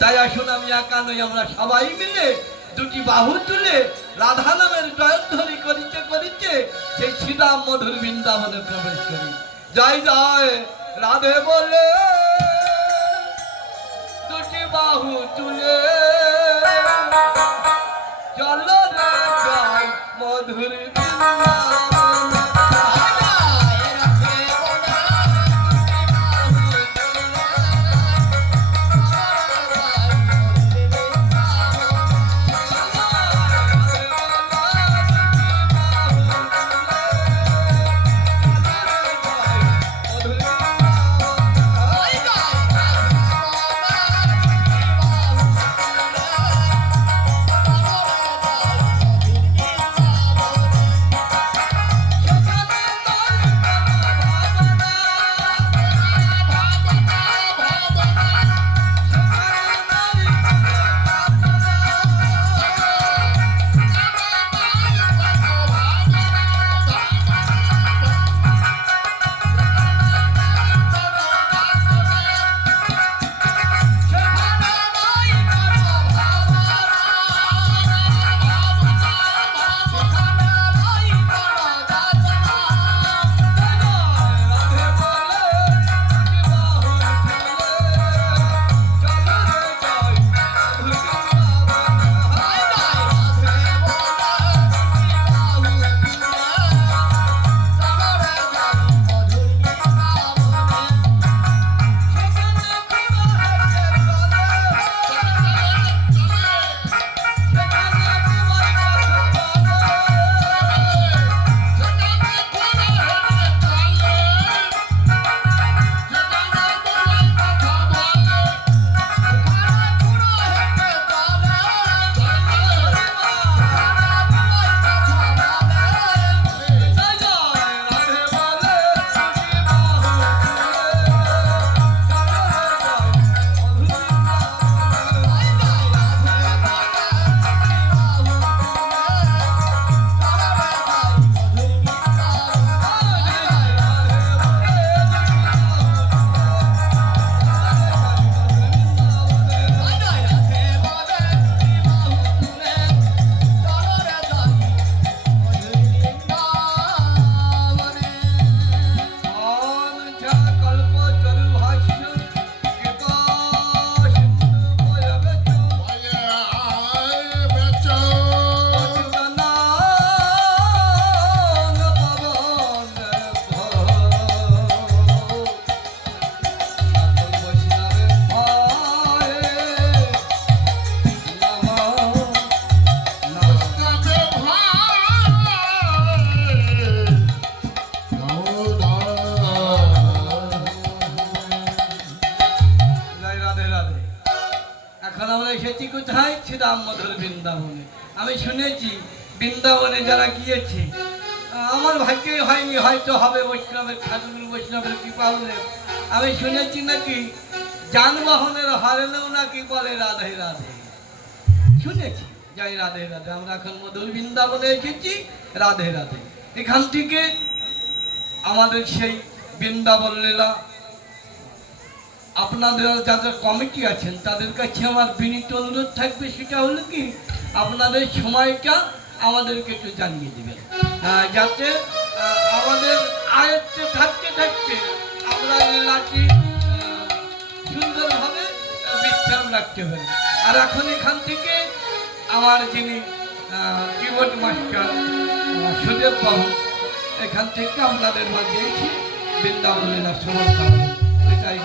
তাই আসুন আমি একা নই, আমরা সবাই মিলে দুটি বাহু তুলে রাধা নামের জয়ধ্বনি করিতে করিতে সেই শ্রীরাম মধুর বৃন্দাবনে প্রবেশ করি। জয় জয় রাধে বলে দুটি বাহু তুলে চলো রে জয় মধুর বৃন্দাবন। শ্রীরাম মধুর বৃন্দাবনে। আমি শুনেছি বৃন্দাবনে যারা গিয়েছে, আমার ভাগ্যে হয়নি, হয়তো হবে বৈষ্ণবের সাধুগুরু বৈষ্ণবের কৃপা হলে। আমি শুনেছি নাকি যানবাহনের হারেলেও নাকি বলে রাধে রাধে, শুনেছি। জয় রাধে রাধে। আমরা এখন মধুর বৃন্দাবনে এসেছি, রাধে রাধে। এখান থেকে আমাদের সেই বৃন্দাবন লীলা, আপনাদের যাদের কমিটি আছেন তাদের কাছে আমার বিনীত অনুরোধ থাকবে, সেটা হলো কি আপনাদের সময়টা আমাদেরকে একটু জানিয়ে দেবেন, যাতে আমাদের আয়ত্তে থাকতে থাকতে আমরা লীলাটি সুন্দরভাবে বিশ্রাম রাখতে পারি। আর এখন এখান থেকে আমার যিনি কিবোর্ড মাস্টার সুদেব বাবু, এখান থেকে আপনাদের মাঝে এসে বৃন্দাবন লীলা শ্রবণ করবেন। এটাই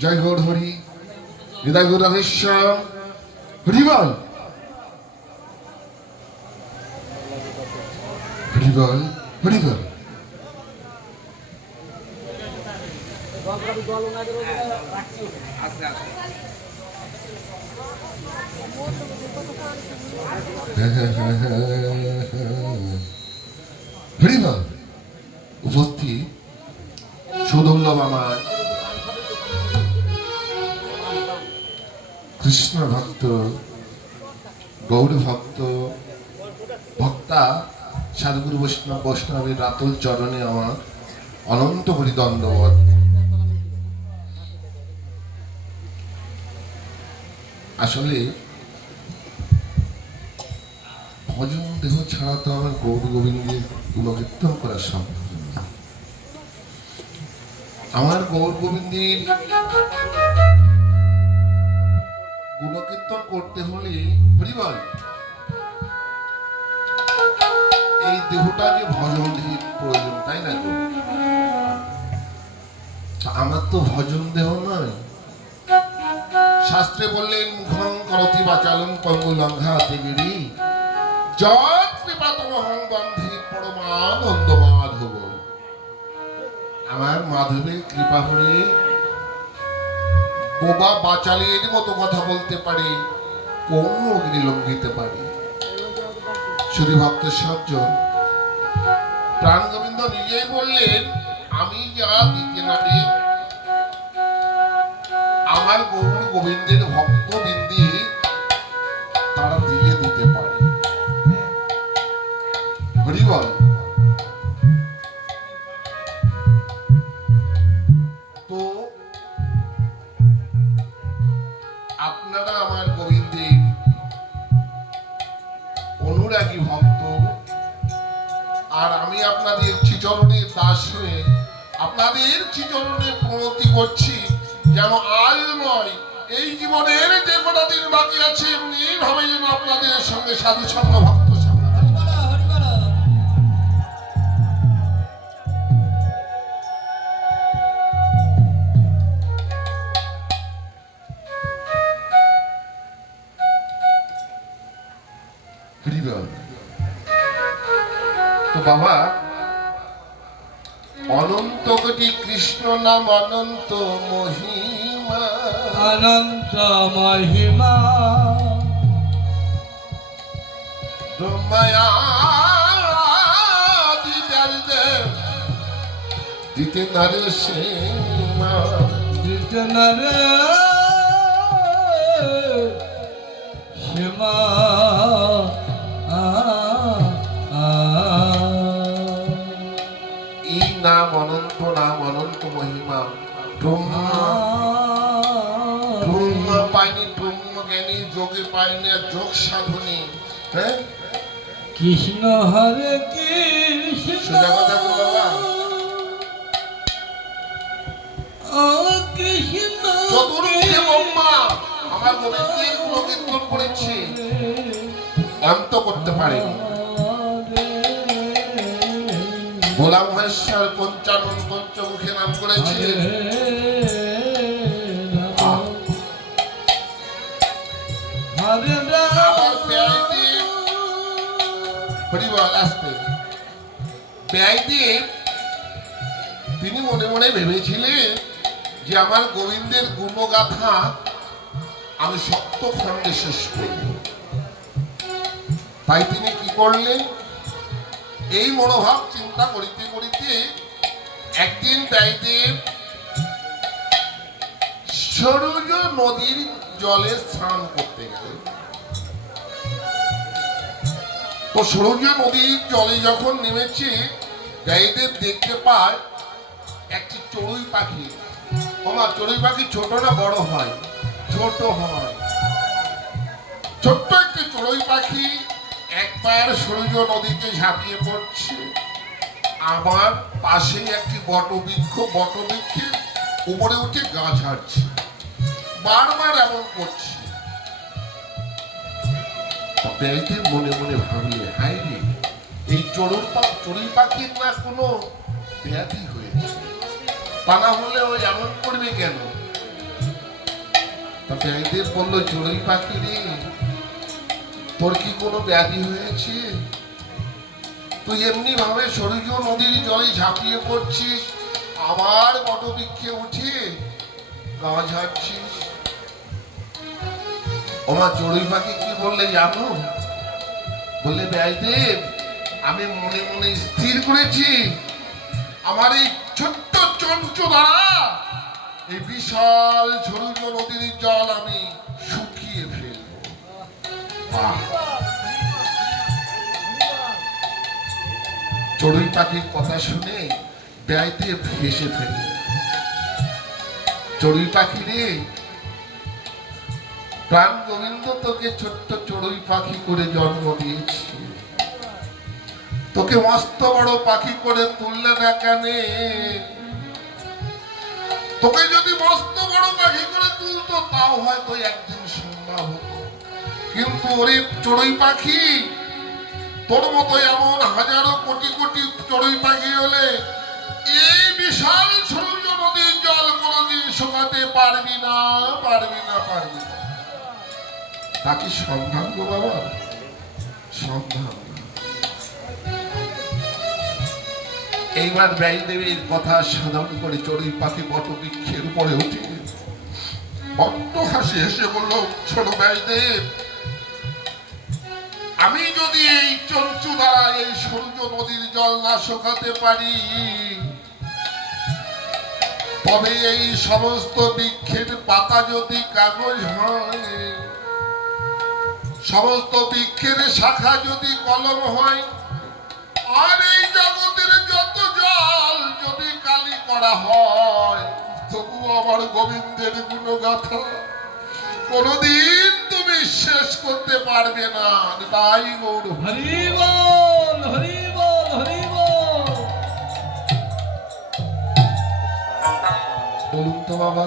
জয় গৌর হরি, হৃদয় গৌর রাধেশ্বর হরিবল হরিবল হরিবল। হরিবল উপস্থিত সৌদল্লভ আমার কৃষ্ণ ভক্ত, গৌর ভক্ত, ভক্তা সাধুগুরু বৈষ্ণবের রাতুল চরণে আমার অনন্ত কোটি দণ্ডবত। আসলে ভজন দেহ ছাড়া তো আমার গৌর গোবিন্দের গুণকীর্তন করা সম্ভব না। আমার গৌর গোবিন্দের গুণকীর্তন করতে হলে হরিবল এই দেহটা যে ভজন দেহের প্রয়োজন, তাই না গো? আমার তো ভজন দেহ নয়। শাস্ত্রে বললেন মুখং করতি বাচালং পঙ্গুলঙ্ঘাতে গিরি যৎ কৃপাতমহং বন্ধে পরমানন্দ মাধব। আমার মাধবের কৃপা হলে বোবা বাচালের মতো কথা বলতে পারি, কোন অগ্নি লঙ্ঘিতে পারি। শুধু ভক্ত সজ্জন প্রাণ গোবিন্দ নিজেই বললেন, আমি যা দিতে নারি আমার গৌর গোবিন্দের ভক্ত বিন্দি তারা দিলে দিতে পারে। হরিবল। তো আপনারা আমার গোবিন্দের অনুরাগী ভক্ত, আর আমি আপনাদের শ্রীচরণের দাস হয়ে আপনাদের শ্রীচরণে প্রণতি করছি, যেন আজ নয় এই জীবনের যে কটা দিন বাকি আছে এমনি ভাবে যেন আপনাদের সঙ্গে সাধু সঙ্গ ভক্ত সঙ্গ। তো বাবা, অনন্ত কোটি কৃষ্ণ নাম অনন্ত মহিমা, অনন্ত মহিমা ব্রহ্মায়াদি দেব দিতে নারে সীমা, দিতে নারে সীমা। এই নাম অনন্ত মহিমা। ব্রহ্ম পায়নি, ব্রহ্ম জ্ঞানী যোগে পায়নি, যোগ সাধনী। হ্যাঁ, কৃষ্ণ হরে কৃষ্ণ সোজা কথা বল বাবা। কৃষ্ণ চতুর্মুখে ব্রহ্মা আমার গোবিন্দের গুণকীর্তন করেছে, অন্ত করতে পারেনি। ভোলা মহেশ্বর পঞ্চানন পঞ্চমুখে নাম করেছিলেন। আবার ব্যয়দেব, হরিবল আসতে, ব্যয়দেব তিনি মনে মনে ভেবেছিলেন যে আমার গোবিন্দের গুণগাথা আমি সত্য খণ্ডে শেষ করব। তাই তিনি কি করলেন, এই মনোভাব চিন্তা করিতে করিতে একদিন ব্যয়দেব সরজ নদীর জলে স্নান করতে গেলেন। তো সরজ নদীর জলে যখন নেমেছে, ব্যয়দেব দেখতে পায় একটি চড়ুই পাখি। আমার চড়ুই পাখি ছোট না বড় হয়? ছোট হয়। ছোট্ট একটি চড়ুই পাখি একবার সূর্য নদীতে ঝাঁপিয়ে পড়ছে। আমার পাশে একটি বটবৃক্ষের উপরে উঠে গা ঝাড়ছে, বারবার এমন করছে। ব্যয়দেব মনে মনে ভাবলে, হায় রে, এই চড়ুই পাখির না কোনো ব্যাধি হয়েছে, তা না হলে ও এমন করবে কেন? তা ব্যয়দেব বললো, চড়ুই পাখি রে, তোর কি কোনো ব্যাধি হয়েছে? তুই এমনি ভাবে সরজু নদীর জলে ঝাঁপিয়ে পড়ছিস, আবার বটবৃক্ষে উঠে গা ঝাড়ছিস। ওমা চড়ুই পাখি কি বললে জানো? বললে, ব্যয়দেব, আমি মনে মনে স্থির করেছি আমার এই ছোট্ট চঞ্চ দ্বারা এই বিশাল সরজু নদীর জল আমি শুকিয়ে আহ, চড়ুই পাখির কথা শুনে ব্যয়তে ভেসে ফেলে। চড়ুই পাখি রে, প্রাণ গোবিন্দ তোকে ছোট্ট চড়ুই পাখি করে জন্ম দিয়েছি, তোকে মস্ত বড় পাখি করে তুললে না কেন? তোকে যদি মস্ত বড় পাখি করে তুলতো তাও হয়তো একদিন সম্ভব হতো, কিন্তু ওরে চড়ুই পাখি, তোর মতো এমন হাজারো কোটি কোটি চড়ুই পাখি হলে এই বিশাল সরুজ নদীর জল কোনোদিন শোকাতে পারবি না, পারবি না, পারবি না। তা কি সম্ভব গো বাবা? সম্ভব না। এইবার ব্যয়দেবীর কথা স্মরণ করে চড়ুই পাখি বটবৃক্ষের উপরে উঠে বড্ড হাসি হেসে বলল, ছোট ব্যয়দেব, আমি যদি এই চঞ্চু দ্বারা এই সূর্য নদীর জল না শোকাতে পারি, তবে এই সমস্ত বৃক্ষের পাতা যদি কাগজ হয়, সমস্ত বৃক্ষের শাখা যদি কলম হয়, আর এই জগতের যত জল যদি কালি করা হয়, তবু আমার গোবিন্দের গুণগাথা কোনদিন তুমি শেষ করতে পারবে না। তাই গৌর হরি বল, হরি বল, হরি বল। বলুন তো বাবা,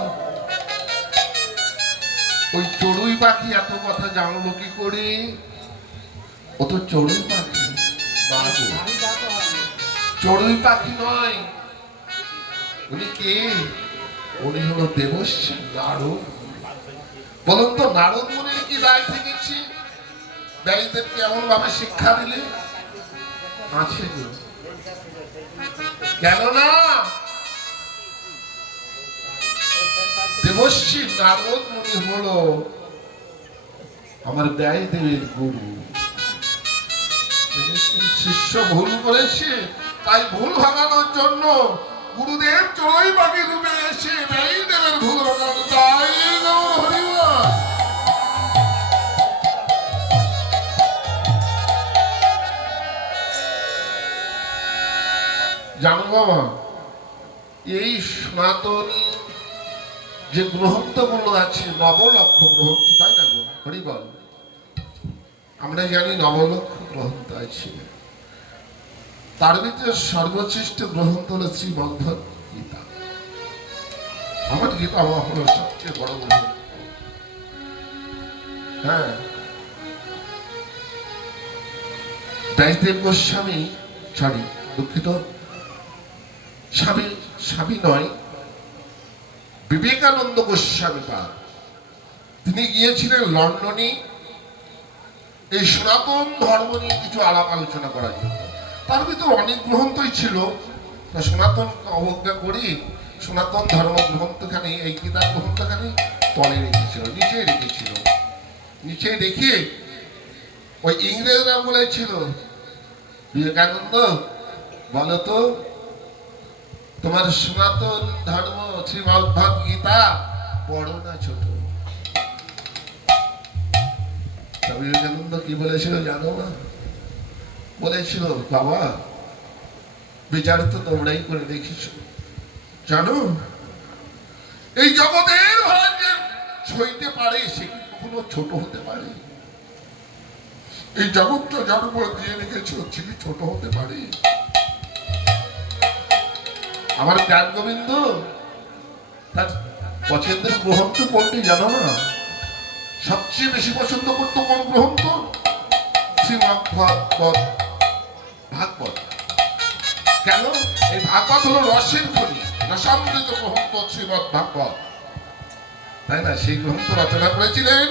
ওই চড়ুই পাখি এত কথা জানলো কি করে? ও তো চড়ুই পাখি, চড়ুই পাখি নয়। উনি কে? উনি হলো দেবশ্রী নারদ। বলুন তো, নারদ মুনির কি দায় থেকেছে ব্যয়দেবকে এমন ভাবে শিক্ষা দিলে? আছে গো। কেননা দেবশ্রী নারদ মুনি হলো আমার ব্যয়দেবের গুরু। শিষ্য ভুল করেছে, তাই ভুল ভাঙানোর জন্য গুরুদেব চড়ুই পাখি রূপে এসে ব্যয়দেবের ভুল ভাঙানো। তাই গৌর হরিবল। জানো বাবা, এই সনাতনী যে গ্রন্থগুলো আছে, নবলক্ষ গ্রন্থ, তাই না গো হরিবল? আমরা জানি নবলক্ষ গ্রন্থ আছে, তার ভিতরে সর্বশ্রেষ্ঠ গ্রন্থ হলো শ্রীমদ্ গীতা। আমার গীতা হলো সবচেয়ে বড় গ্রন্থ। হ্যাঁ, ব্যাসদেব গোস্বামী, সরি দুঃখিত, স্বামী নয়, বিবেকানন্দ গোস্বামী পাদ, তিনি গিয়েছিলেন লন্ডনে এই সনাতন ধর্ম নিয়ে কিছু আলাপ আলোচনা করার জন্য। তার ভিতর অনেক গ্রন্থই ছিল, সনাতনকে অবজ্ঞা করে সনাতন ধর্ম গ্রন্থখানি, এই গীতা গ্রন্থখানি তলে রেখেছিল, নিচে রেখেছিল। নিচে রেখে ওই ইংরেজরা বলেছিল, বিবেকানন্দ বলো তো, তোমার সনাতন ধর্ম শ্রীমদ্ গীতা বড় না ছোট? বিবেকানন্দ কি বলেছিল জানো না? বলেছিল, বাবা বিচার তো তোমরাই করে দেখিস, জানো এই জগতের ভার যে সইতে পারে সে কি কখনো ছোট হতে পারে? এই জগৎটা যার উপর দিয়ে রেখেছ সে কি ছোট হতে পারে? আমার জ্ঞান গোবিন্দ তার পছন্দের গ্রন্থ কোনটি জানো না? সবচেয়ে বেশি পছন্দ করতো কোন গ্রন্থ? শ্রীমদ্ ভাগবত। কেন? এই ভাগবত হলো রসের খনি, রসামৃত গ্রন্থ শ্রীমদ্ ভাগবত, তাই না? সেই গ্রন্থ রচনা করেছিলেন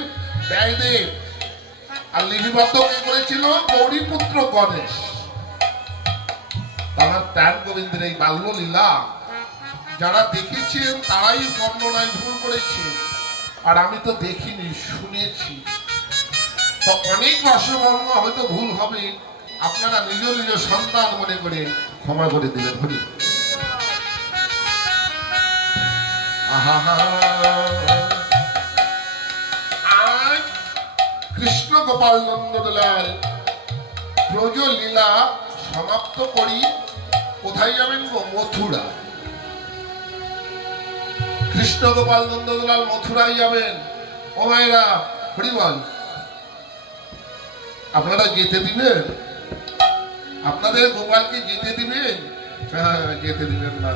ব্যয়দেব, আর লিপিবদ্ধ কে করেছিল? গৌরীপুত্র গণেশ। আমার প্রাণ গোবিন্দের এই বাল্যলীলা যারা দেখেছেন তারাই বর্ণনায় ভুল করেছেন, আর আমি তো দেখিনি, শুনেছি। তো অনেক রসভঙ্গ হয়তো ভুল হবে, আপনারা নিজ নিজ সন্তান মনে করে ক্ষমা করে দিলেন। হরি আজ কৃষ্ণ গোপাল নন্দলাল ব্রজ লীলা সমাপ্ত করি কোথায় যাবেন গো? মথুরা। কৃষ্ণ গোপাল নন্দলাল মথুরায় যাবেন। ও মায়েরা, হরিবল, আপনারা যেতে দিবেন? আপনাদের গোপালকে যেতে দিবেন? হ্যাঁ, যেতে দিবেন না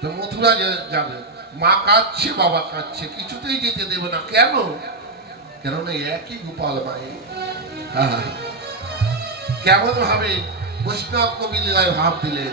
তো মথুরা যাবে। মা কাঁদছে, বাবা কাঁদছে, কিছুতেই যেতে দেবে না। কেন? কেননা একই গোপাল মায়ের। কেমন ভাবে বৈষ্ণব কবি লীলায় ভাব দিলেন।